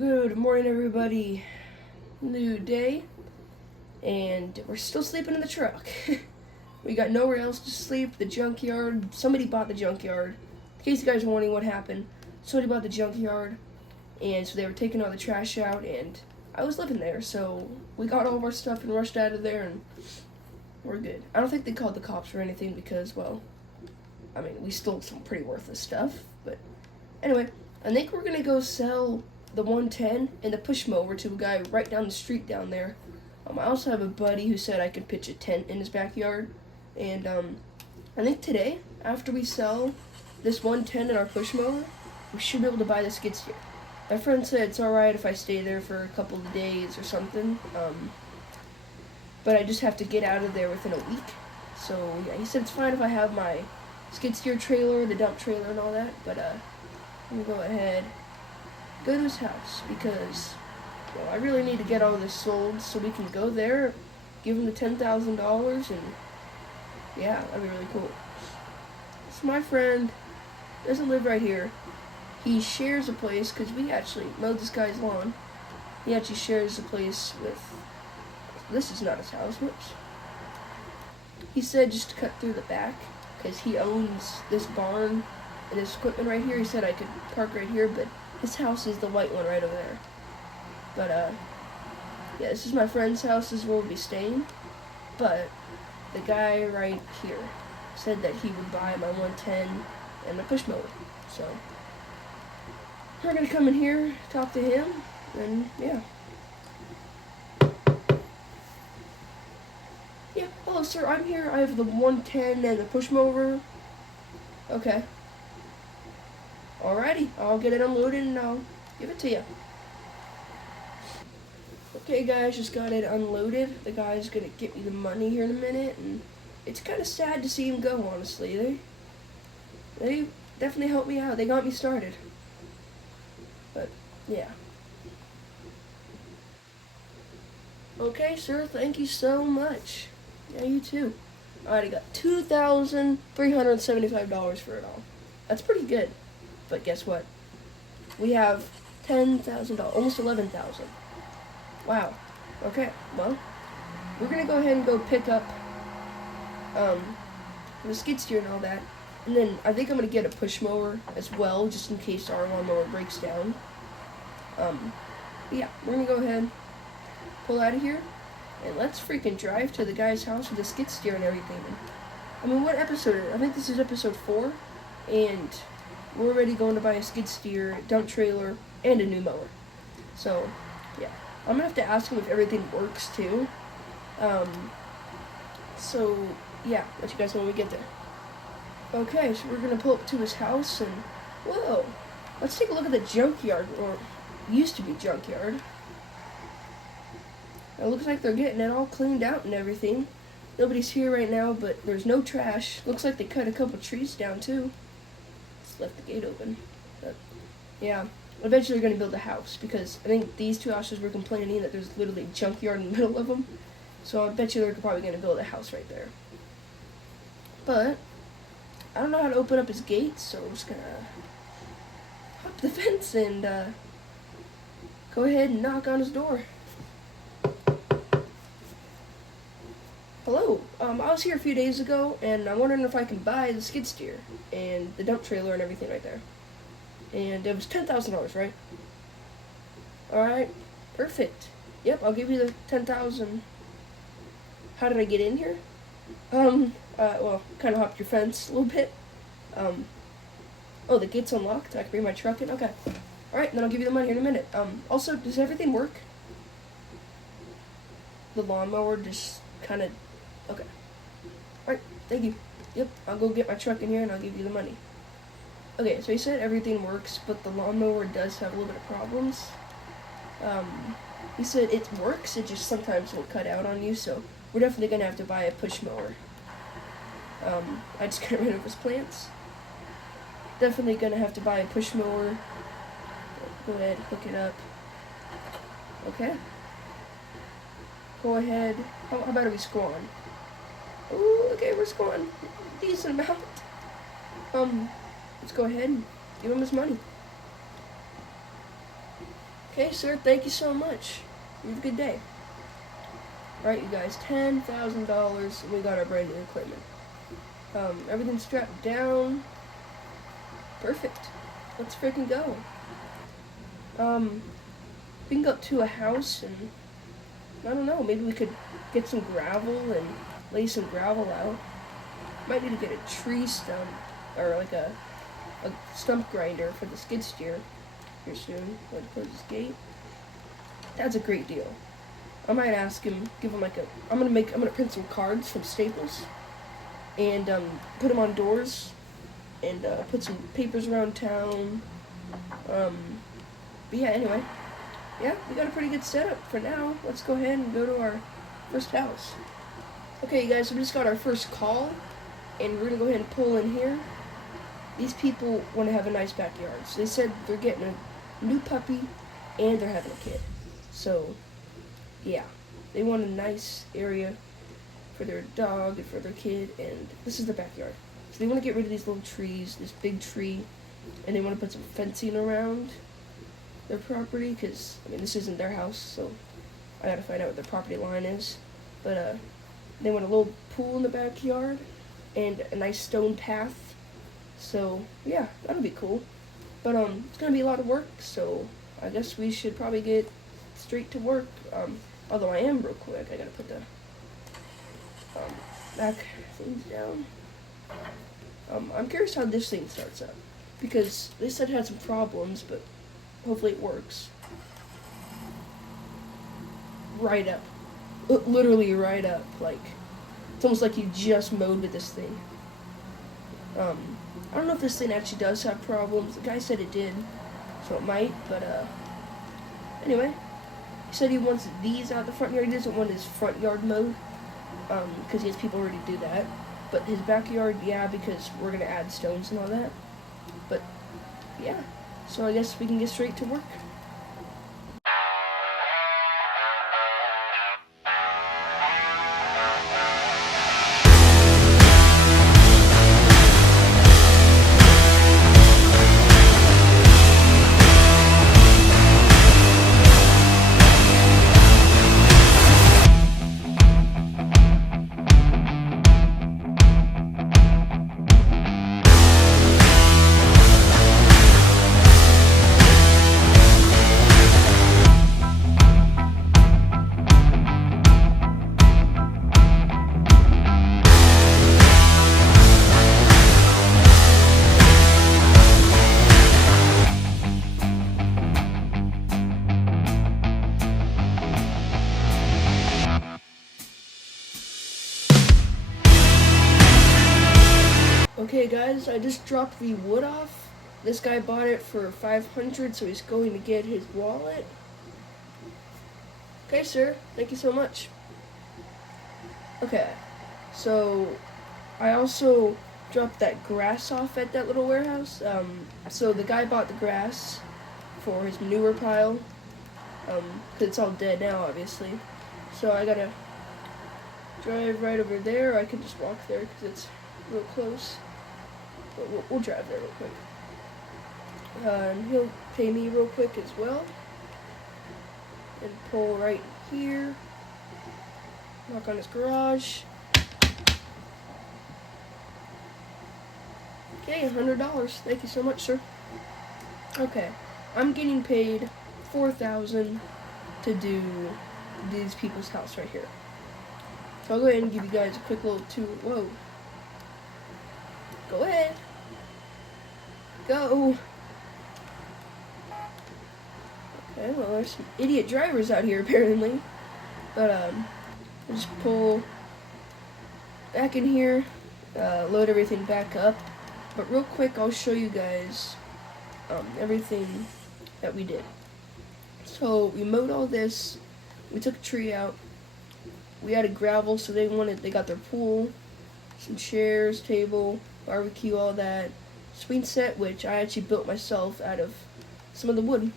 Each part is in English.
Good morning, everybody. New day, and we're still sleeping in the truck. We got nowhere else to sleep. The junkyard. Somebody bought the junkyard. In case you guys are wondering what happened, somebody bought the junkyard, and so they were taking all the trash out, and I was living there, so we got all of our stuff and rushed out of there, and we're good. I don't think they called the cops or anything because, well, I mean, we stole some pretty worthless stuff, but anyway, I think we're gonna go sell the 110 and the push mower to a guy right down the street down there. I also have a buddy who said I could pitch a tent in his backyard, and I think today, after we sell this 110 and our push mower, we should be able to buy the skid steer. My friend said it's alright if I stay there for a couple of days or something, but I just have to get out of there within a week. So yeah, he said it's fine if I have my skid steer trailer, the dump trailer and all that, but let me go ahead, go to his house, because, well, I really need to get all this sold so we can go there, give him the $10,000, and yeah, that'd be really cool. So my friend doesn't live right here. He shares a place, because we actually mowed this guy's lawn. He actually shares a place with, this is not his house, whoops. He said just to cut through the back, because he owns this barn and this equipment right here. He said I could park right here, but his house is the white one right over there. But yeah, this is my friend's house. This is where we'll be staying. But the guy right here said that he would buy my 110 and my push mower. So we're gonna come in here, talk to him, and yeah. Yeah, hello sir, I'm here. I have the 110 and the push mower. Okay. Alrighty, I'll get it unloaded and I'll give it to you. Okay guys, just got it unloaded. The guy's gonna get me the money here in a minute, and it's kind of sad to see him go, honestly. They definitely helped me out. They got me started. But, yeah. Okay, sir, thank you so much. Yeah, you too. Alright, I got $2,375 for it all. That's pretty good. But guess what? We have $10,000, almost $11,000. Wow. Okay, well, we're gonna go ahead and go pick up the skid steer and all that. And then I think I'm gonna get a push mower as well, just in case our lawnmower breaks down. Yeah, we're gonna go ahead, pull out of here, and let's freaking drive to the guy's house with the skid steer and everything. I mean, what episode is it? I think this is episode 4, and we're already going to buy a skid steer, dump trailer, and a new mower. So, yeah. I'm going to have to ask him if everything works, too. So, yeah. Let you guys know when we get there. Okay, so we're going to pull up to his house, and whoa. Let's take a look at the junkyard, or used to be junkyard. It looks like they're getting it all cleaned out and everything. Nobody's here right now, but there's no trash. Looks like they cut a couple trees down, too. Left the gate open. But yeah, eventually they're going to build a house, because I think these two houses were complaining that there's literally a junkyard in the middle of them. So I bet you they're probably going to build a house right there. But I don't know how to open up his gate, so I'm just going to hop the fence and go ahead and knock on his door. Hello, I was here a few days ago, and I'm wondering if I can buy the skid steer and the dump trailer and everything right there. And it was $10,000, right? Alright, perfect. Yep, I'll give you the $10,000. How did I get in here? Well, kind of hopped your fence a little bit. Oh, the gate's unlocked. I can bring my truck in? Okay. Alright, then I'll give you the money in a minute. Also, does everything work? The lawnmower just kind of... Okay. Alright, thank you. Yep, I'll go get my truck in here and I'll give you the money. Okay, so he said everything works, but the lawnmower does have a little bit of problems. He said it works, it just sometimes will cut out on you, so we're definitely going to have to buy a push mower. I just got rid of his plants. Definitely going to have to buy a push mower. Go ahead, hook it up. Okay. Go ahead. How about we squan? Ooh, okay, we're scoring a decent amount. Let's go ahead and give him his money. Okay, sir, thank you so much. You have a good day. Alright, you guys, $10,000. We got our brand new equipment. Everything's strapped down. Perfect. Let's freaking go. We can go up to a house and, I don't know, maybe we could get some gravel and lay some gravel out. Might need to get a tree stump, or like a stump grinder for the skid steer here soon. When it closes his gate. That's a great deal. I might ask him, give him like a, I'm gonna print some cards from Staples and put them on doors and put some papers around town. But yeah, anyway, yeah, we got a pretty good setup for now. Let's go ahead and go to our first house. Okay, you guys, we just got our first call, and we're gonna go ahead and pull in here. These people want to have a nice backyard, so they said they're getting a new puppy and they're having a kid. So, yeah, they want a nice area for their dog and for their kid, and this is the backyard. So they want to get rid of these little trees, this big tree, and they want to put some fencing around their property, because, I mean, this isn't their house, so I gotta find out what their property line is. But, they want a little pool in the backyard, and a nice stone path. So, yeah, that'll be cool. But, it's gonna be a lot of work, so I guess we should probably get straight to work. Although I am real quick, I gotta put the, back things down. I'm curious how this thing starts up, because they said it had some problems, but hopefully it works. Right up. Literally right up. Like, it's almost like you just mowed with this thing. I don't know if this thing actually does have problems. The guy said it did, so it might, but, anyway. He said he wants these out the front yard. He doesn't want his front yard mowed, because he has people already do that. But his backyard, yeah, because we're going to add stones and all that. But, yeah. So I guess we can get straight to work. Okay guys, I just dropped the wood off. This guy bought it for $500, so he's going to get his wallet. Okay sir, thank you so much. Okay, so I also dropped that grass off at that little warehouse. So the guy bought the grass for his manure pile, because it's all dead now obviously. So I gotta drive right over there, or I could just walk there because it's real close. But we'll drive there real quick. And he'll pay me real quick as well. And pull right here. Knock on his garage. Okay, $100. Thank you so much, sir. Okay, I'm getting paid $4,000 to do these people's house right here. So I'll go ahead and give you guys a quick little tour. Whoa. Go ahead. Go. Okay, well, there's some idiot drivers out here apparently. But, I'll just pull back in here, load everything back up. But real quick, I'll show you guys everything that we did. So we mowed all this. We took a tree out. We added gravel, so they got their pool, some chairs, table, barbecue, all that. Swing set, which I actually built myself out of some of the wood.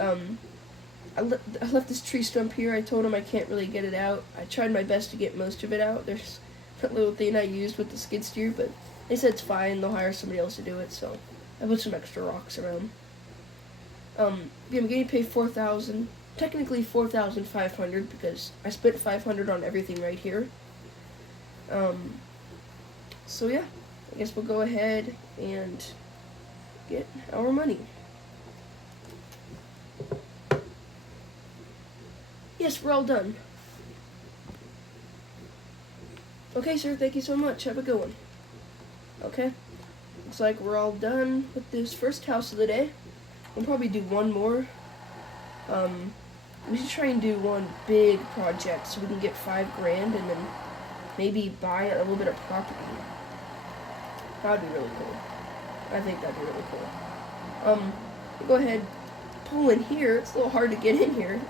I left this tree stump here. I told them I can't really get it out. I tried my best to get most of it out. There's that little thing I used with the skid steer, but they said it's fine. They'll hire somebody else to do it, so I put some extra rocks around. Yeah, I'm getting paid 4,000. Technically 4,500 because I spent 500 on everything right here. So yeah, I guess we'll go ahead and get our money. Yes, we're all done. Okay, sir, thank you so much. Have a good one. Okay, looks like we're all done with this first house of the day. We'll probably do one more. We should try and do one big project so we can get $5,000 and then maybe buy a little bit of property. That'd be really cool. I think that'd be really cool. Go ahead, pull in here. It's a little hard to get in here.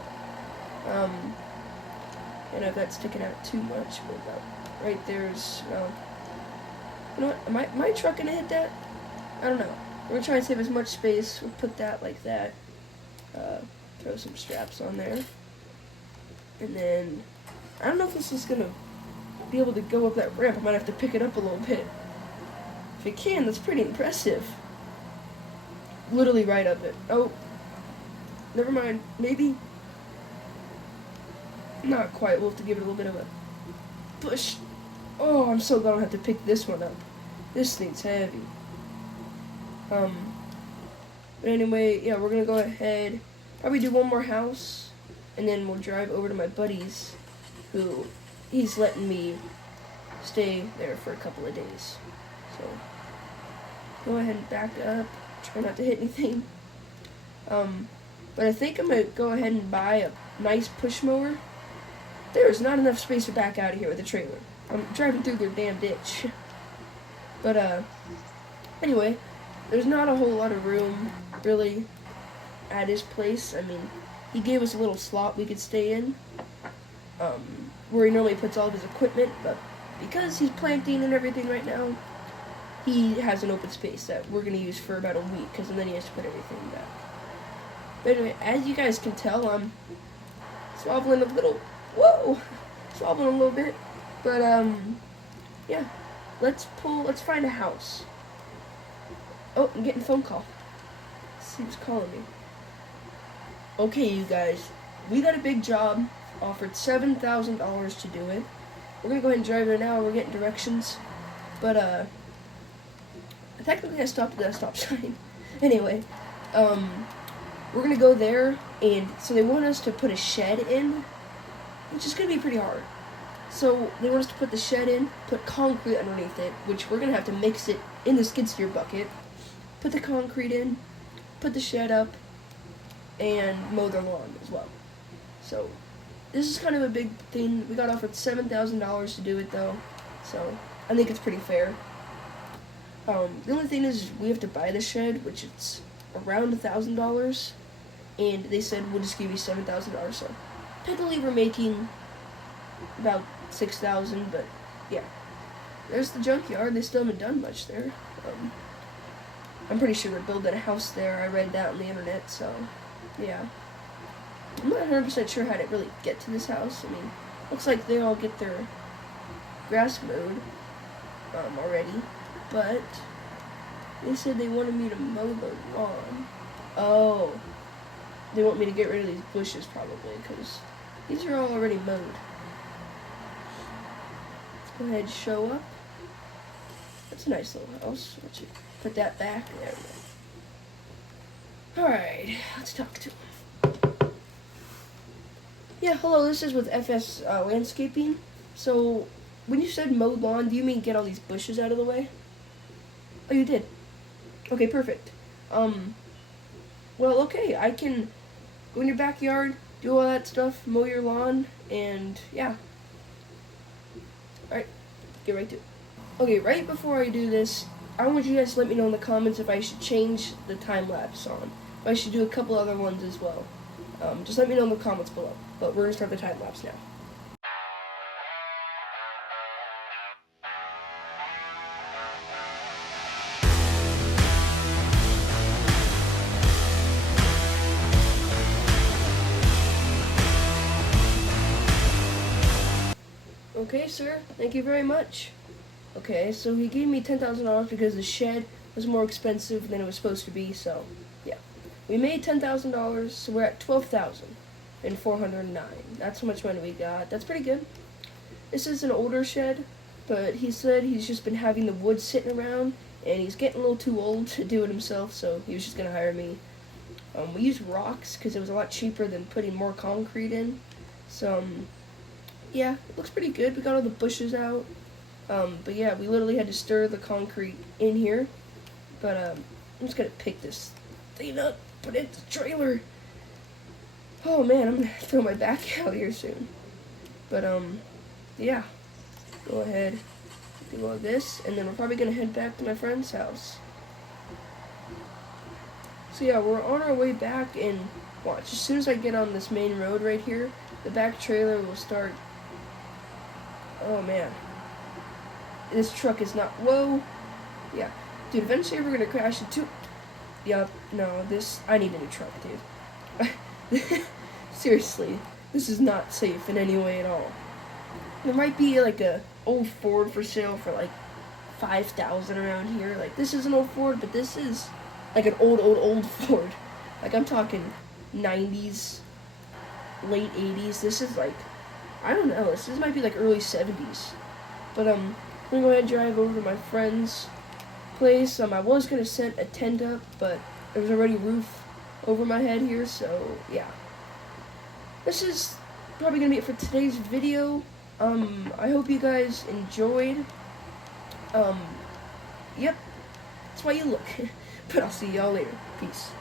And if that's sticking out too much, but right there's, you know what, am my truck gonna hit that? I don't know. We're gonna try and save as much space. We'll put that like that. Throw some straps on there. And then, I don't know if this is gonna be able to go up that ramp. I might have to pick it up a little bit. If it can, that's pretty impressive. Literally right up it. Oh, never mind. Maybe. Not quite. We'll have to give it a little bit of a push. Oh, I'm so glad I don't have to pick this one up. This thing's heavy. But anyway, yeah, we're gonna go ahead, probably do one more house, and then we'll drive over to my buddy's, who he's letting me stay there for a couple of days. So go ahead and back up. Try not to hit anything. But I think I'm gonna go ahead and buy a nice push mower. There is not enough space to back out of here with the trailer. I'm driving through their damn ditch. But anyway, there's not a whole lot of room really at his place. I mean, he gave us a little slot we could stay in, where he normally puts all of his equipment, but because he's planting and everything right now, he has an open space that we're going to use for about a week, because then he has to put everything back. But anyway, as you guys can tell, I'm swabbling a little, swabbling a little bit, but yeah, let's find a house. Oh, I'm getting a phone call. Let's see who's calling me. Okay, you guys, we got a big job, offered $7,000 to do it. We're gonna go ahead and drive there now. We're getting directions, but technically I stopped at that stop sign. Anyway, we're gonna go there, and so they want us to put a shed in, which is gonna be pretty hard. So they want us to put the shed in, put concrete underneath it, which we're gonna have to mix it in the skid steer bucket, put the concrete in, put the shed up, and mow their lawn as well. So this is kind of a big thing. We got offered $7,000 to do it though, so I think it's pretty fair. The only thing is we have to buy the shed, which it's around $1,000, and they said we'll just give you $7,000. So technically we're making about $6,000, but yeah. There's the junkyard. They still haven't done much there. I'm pretty sure they're building a house there. I read that on the internet, so yeah. I'm not 100% sure how to really get to this house. I mean, looks like they all get their grass mowed already, but they said they wanted me to mow the lawn. Oh, they want me to get rid of these bushes probably, because these are all already mowed. Let's go ahead and show up. That's a nice little house. Let's put that back. There we go. Alright, let's talk to him. Yeah, hello, this is with FS Landscaping. So, when you said mowed lawn, do you mean get all these bushes out of the way? Oh, you did? Okay, perfect. Well, okay, I can go in your backyard, do all that stuff, mow your lawn, and yeah. Alright, get right to it. Okay, right before I do this, I want you guys to let me know in the comments if I should change the time-lapse on. If I should do a couple other ones as well. Just let me know in the comments below. But we're going to start the time-lapse now. Okay, sir. Thank you very much. Okay, so he gave me $10,000 because the shed was more expensive than it was supposed to be, so, yeah. we made $10,000, so we're at 12,409. That's how much money we got. That's pretty good. This is an older shed, but he said he's just been having the wood sitting around, and he's getting a little too old to do it himself, so he was just going to hire me. We used rocks because it was a lot cheaper than putting more concrete in. So, yeah, it looks pretty good. We got all the bushes out. But yeah, we literally had to stir the concrete in here. But I'm just going to pick this thing up, put it in the trailer. Oh man, I'm going to throw my back out here soon. But, yeah, go ahead, do all this, and then we're probably going to head back to my friend's house. So yeah, we're on our way back, and watch, as soon as I get on this main road right here, the back trailer will start. Oh man, this truck is not, whoa, yeah, dude, eventually we're gonna crash into, yep, no, I need a new truck, dude. Seriously, this is not safe in any way at all. There might be like a old Ford for sale for like $5,000 around here. Like, this is an old Ford, but this is like an old Ford. Like, I'm talking 90s, late 80s. This is like, I don't know, this might be like early 70s. But I'm gonna go ahead and drive over to my friend's place. I was gonna set a tent up, but there's already roof over my head here, so yeah. This is probably gonna be it for today's video. I hope you guys enjoyed. Yep, that's why you look. But I'll see y'all later. Peace.